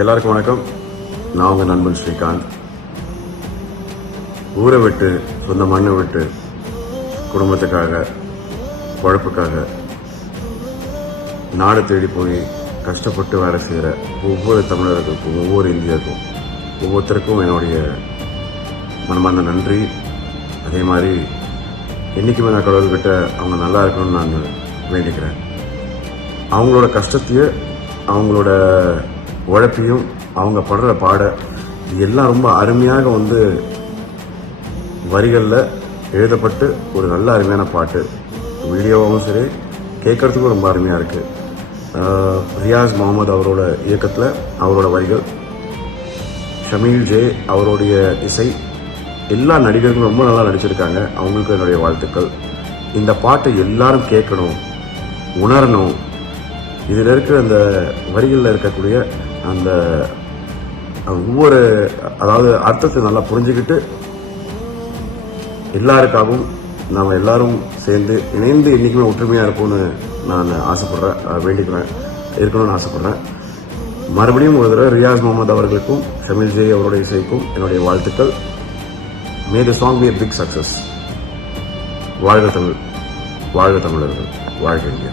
எல்லாருக்கும் வணக்கம். நான் உங்கள் நண்பன் ஸ்ரீகாந்த். ஊரை விட்டு சொந்த மண்ணை விட்டு குடும்பத்துக்காக குழப்புக்காக நாடு தேடி போய் கஷ்டப்பட்டு வேலை செய்கிற ஒவ்வொரு தமிழர்களுக்கும் ஒவ்வொரு இந்தியருக்கும் ஒவ்வொருத்தருக்கும் என்னுடைய மனமார்ந்த நன்றி. அதே மாதிரி என்றைக்குமே நான் கடவுள்கிட்ட அவங்க நல்லா இருக்கணும்னு நான் வேண்டிக்கிறேன். அவங்களோட கஷ்டத்தையே அவங்களோட உழைப்பையும் அவங்க படுற பாட இது எல்லாம் ரொம்ப அருமையாக வந்து வரிகளில் எழுதப்பட்டு ஒரு நல்ல அருமையான பாட்டு. வீடியோவும் சரி கேட்கறதுக்கும் ரொம்ப அருமையாக இருக்குது ரியாஸ் முகமது அவரோட இயக்கத்தில் அவரோட வரிகள் ஷமீல் ஜே அவருடைய இசை எல்லா நடிகர்களும் ரொம்ப நல்லா நடிச்சிருக்காங்க. அவங்களுக்கு என்னுடைய வாழ்த்துக்கள். இந்த பாட்டை எல்லாரும் கேட்கணும் உணரணும். இதில் இருக்கிற அந்த வரிகளில் இருக்கக்கூடிய அந்த ஒவ்வொரு அதாவது அர்த்தத்தை நல்லா புரிஞ்சுக்கிட்டு எல்லாருக்காகவும் நாம் எல்லாரும் சேர்ந்து இணைந்து என்றைக்குமே ஒற்றுமையாக இருக்கும்னு நான் ஆசைப்பட்றேன் வேண்டிக்கிறேன் இருக்கணும்னு ஆசைப்பட்றேன். மறுபடியும் ஒரு தடவை ரியாஸ் முகமது அவர்களுக்கும் ஷமில் ஜே அவருடைய இசைக்கும் என்னுடைய வாழ்த்துக்கள். May the song be big success வாழ்க தமிழ் வாழ்க தமிழர்கள் வாழ்க இந்தியா.